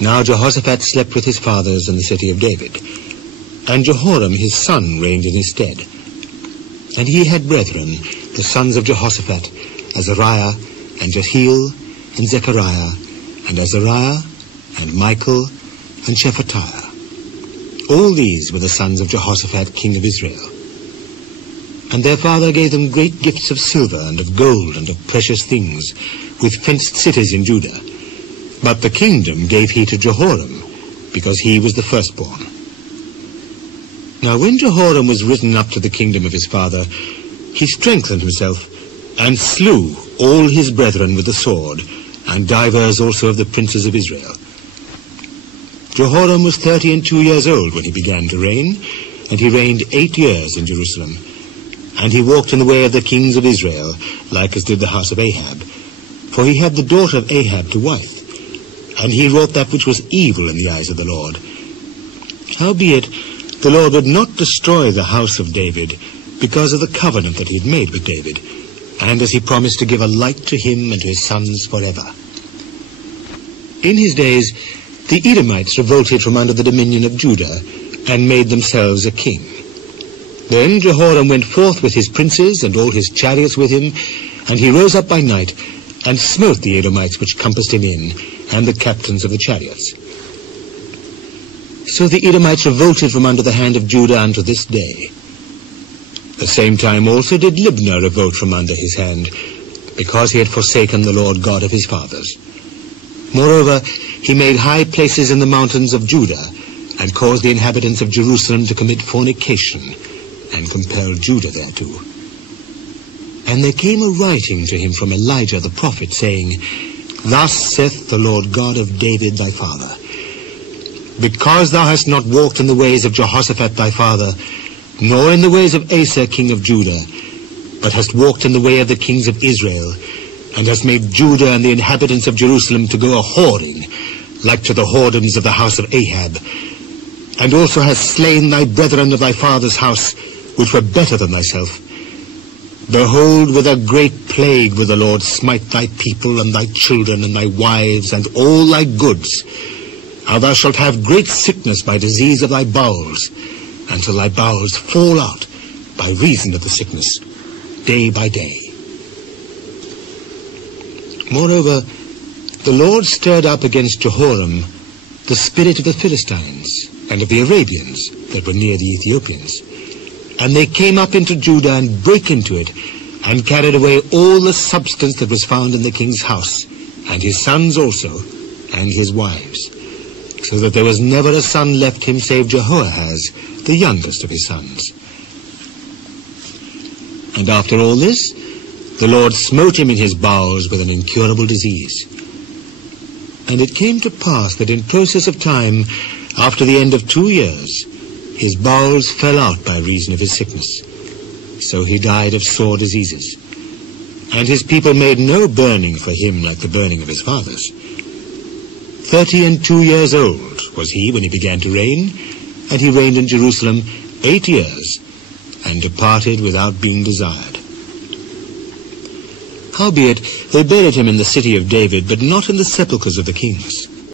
Now Jehoshaphat slept with his fathers in the city of David, and Jehoram his son reigned in his stead. And he had brethren, the sons of Jehoshaphat, Azariah, and Jehiel, and Zechariah, and Azariah, and Michael, and Shephatiah. All these were the sons of Jehoshaphat, king of Israel. And their father gave them great gifts of silver, and of gold, and of precious things, with fenced cities in Judah. But the kingdom gave he to Jehoram, because he was the firstborn. Now when Jehoram was risen up to the kingdom of his father, he strengthened himself, and slew all his brethren with the sword, and divers also of the princes of Israel. Jehoram was 32 years old when he began to reign, and he reigned 8 years in Jerusalem. And he walked in the way of the kings of Israel, like as did the house of Ahab. For he had the daughter of Ahab to wife, and he wrought that which was evil in the eyes of the Lord. Howbeit, the Lord would not destroy the house of David, because of the covenant that he had made with David, and as he promised to give a light to him and to his sons forever. In his days, the Edomites revolted from under the dominion of Judah, and made themselves a king. Then Jehoram went forth with his princes, and all his chariots with him, and he rose up by night, and smote the Edomites which compassed him in, and the captains of the chariots. So the Edomites revolted from under the hand of Judah unto this day. The same time also did Libnah revolt from under his hand, because he had forsaken the Lord God of his fathers. Moreover, he made high places in the mountains of Judah, and caused the inhabitants of Jerusalem to commit fornication, and compelled Judah thereto. And there came a writing to him from Elijah the prophet, saying, Thus saith the Lord God of David thy father, Because thou hast not walked in the ways of Jehoshaphat thy father, nor in the ways of Asa king of Judah, but hast walked in the way of the kings of Israel, and hast made Judah and the inhabitants of Jerusalem to go a-whoring, like to the whoredoms of the house of Ahab, and also hast slain thy brethren of thy father's house, which were better than thyself. Behold, with a great plague will the Lord smite thy people, and thy children, and thy wives, and all thy goods, how thou shalt have great sickness by disease of thy bowels, until thy bowels fall out by reason of the sickness, day by day. Moreover, the Lord stirred up against Jehoram the spirit of the Philistines, and of the Arabians that were near the Ethiopians. And they came up into Judah, and brake into it, and carried away all the substance that was found in the king's house, and his sons also, and his wives, so that there was never a son left him save Jehoahaz, the youngest of his sons. And after all this, the Lord smote him in his bowels with an incurable disease. And it came to pass that in process of time, after the end of 2 years, his bowels fell out by reason of his sickness. So he died of sore diseases. And his people made no burning for him like the burning of his fathers. 32 years old was he when he began to reign, and he reigned in Jerusalem 8 years, and departed without being desired. Howbeit, they buried him in the city of David, but not in the sepulchres of the kings.